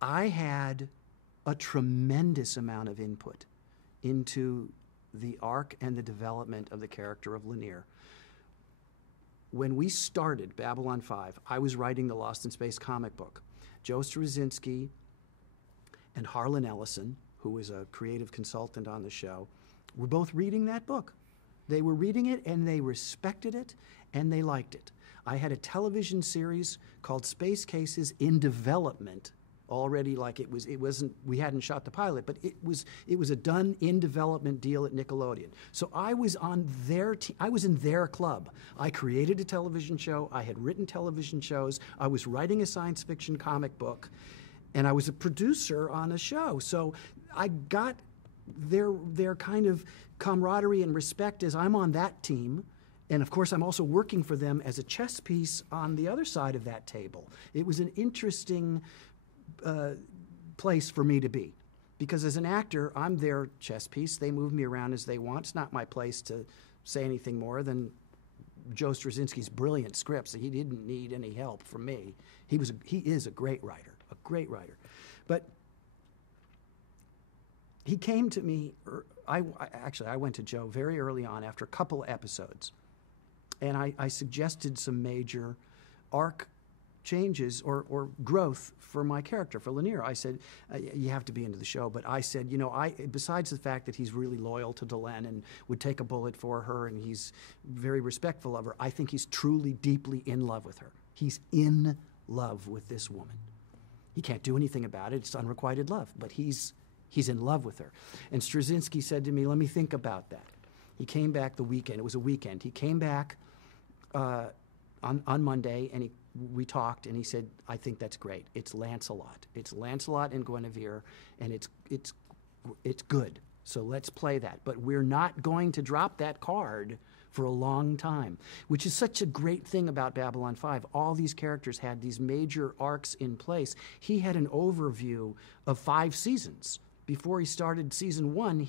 I had a tremendous amount of input into the arc and the development of the character of Lennier. When we started Babylon 5, I was writing the Lost in Space comic book. Joe Straczynski and Harlan Ellison, who was a creative consultant on the show, were both reading that book. They were reading it, and they respected it, and they liked it. I had a television series called Space Cases in development already. Like it wasn't, we hadn't shot the pilot, but it was a done in development deal at Nickelodeon. So I was on their I was in their club. I created a television show. I had written television shows. I was writing a science fiction comic book, and I was a producer on a show. So I got their kind of camaraderie and respect as I'm on that team. And of course, I'm also working for them as a chess piece on the other side of that table. It was an interesting place for me to be, because as an actor, I'm their chess piece. They move me around as they want. It's not my place to say anything more than Joe Straczynski's brilliant scripts. He didn't need any help from me. He is a great writer, But he came to me, I went to Joe very early on after a couple episodes, and I suggested some major arc changes or growth for my character, for Lennier. I said, you have to be into the show, but I said, you know, besides the fact that he's really loyal to Delenn and would take a bullet for her and he's very respectful of her, I think he's truly, deeply in love with her. He's in love with this woman. He can't do anything about it. It's unrequited love, but he's in love with her. And Straczynski said to me, let me think about that. He came back the weekend. It was a weekend. He came back on Monday, and we talked, and he said, I think that's great. It's Lancelot. It's Lancelot and Guinevere, and it's good. So let's play that. But we're not going to drop that card for a long time, which is such a great thing about Babylon 5. All these characters had these major arcs in place. He had an overview of 5 seasons. Before he started season 1,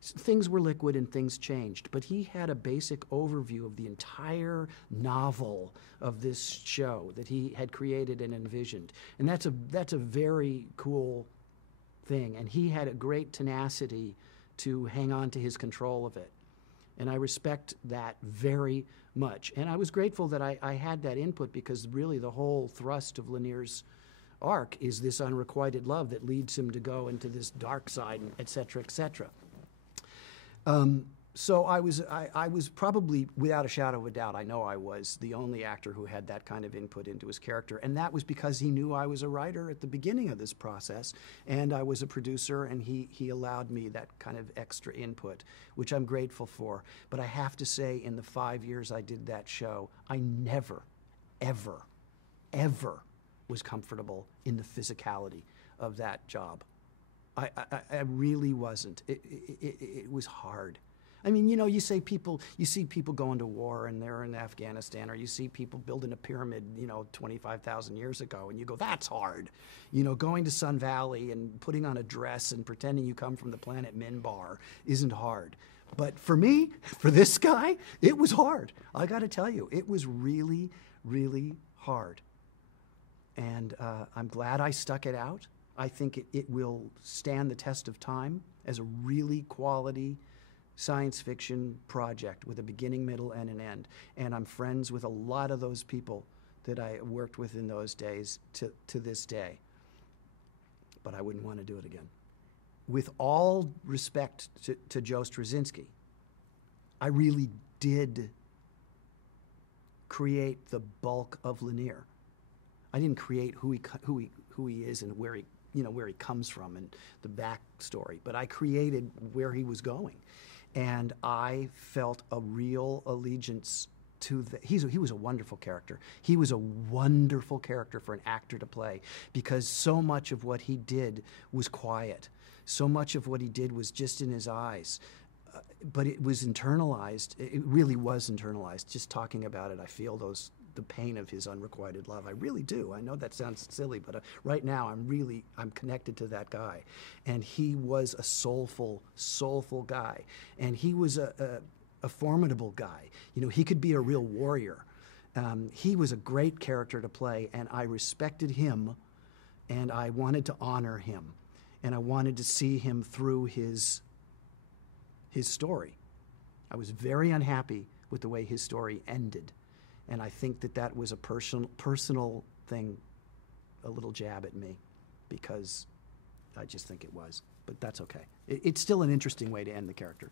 things were liquid and things changed, but he had a basic overview of the entire novel of this show that he had created and envisioned. And that's a very cool thing. And he had a great tenacity to hang on to his control of it. And I respect that very much. And I was grateful that I had that input, because really the whole thrust of Lennier's arc is this unrequited love that leads him to go into this dark side, et cetera, et cetera. So I was probably, without a shadow of a doubt, I know I was the only actor who had that kind of input into his character. And that was because he knew I was a writer at the beginning of this process, and I was a producer, and he allowed me that kind of extra input, which I'm grateful for. But I have to say, in the 5 years I did that show, I never, ever, ever was comfortable in the physicality of that job. I really wasn't. It was hard. I mean, you know, you see people going to war and they're in Afghanistan, or you see people building a pyramid, 25,000 years ago, and you go, that's hard. Going to Sun Valley and putting on a dress and pretending you come from the planet Minbar isn't hard. But for me, for this guy, it was hard. I got to tell you, it was really, really hard. And I'm glad I stuck it out. I think it will stand the test of time as a really quality science fiction project with a beginning, middle, and an end. And I'm friends with a lot of those people that I worked with in those days to this day. But I wouldn't want to do it again. With all respect to Joe Straczynski, I really did create the bulk of Lennier. I didn't create who he is and where he comes from and the backstory, but I created where he was going. And I felt a real allegiance to he was a wonderful character. He was a wonderful character for an actor to play, because so much of what he did was quiet. So much of what he did was just in his eyes. But it was internalized. It really was internalized. Just talking about it, I feel the pain of his unrequited love. I really do. I know that sounds silly, but right now I'm connected to that guy. And he was a soulful guy. And he was a formidable guy. He could be a real warrior. He was a great character to play, and I respected him and I wanted to honor him, and I wanted to see him through his story. I was very unhappy with the way his story ended, and I think that was a personal thing, a little jab at me, because I just think it was. But that's okay. It's still an interesting way to end the character.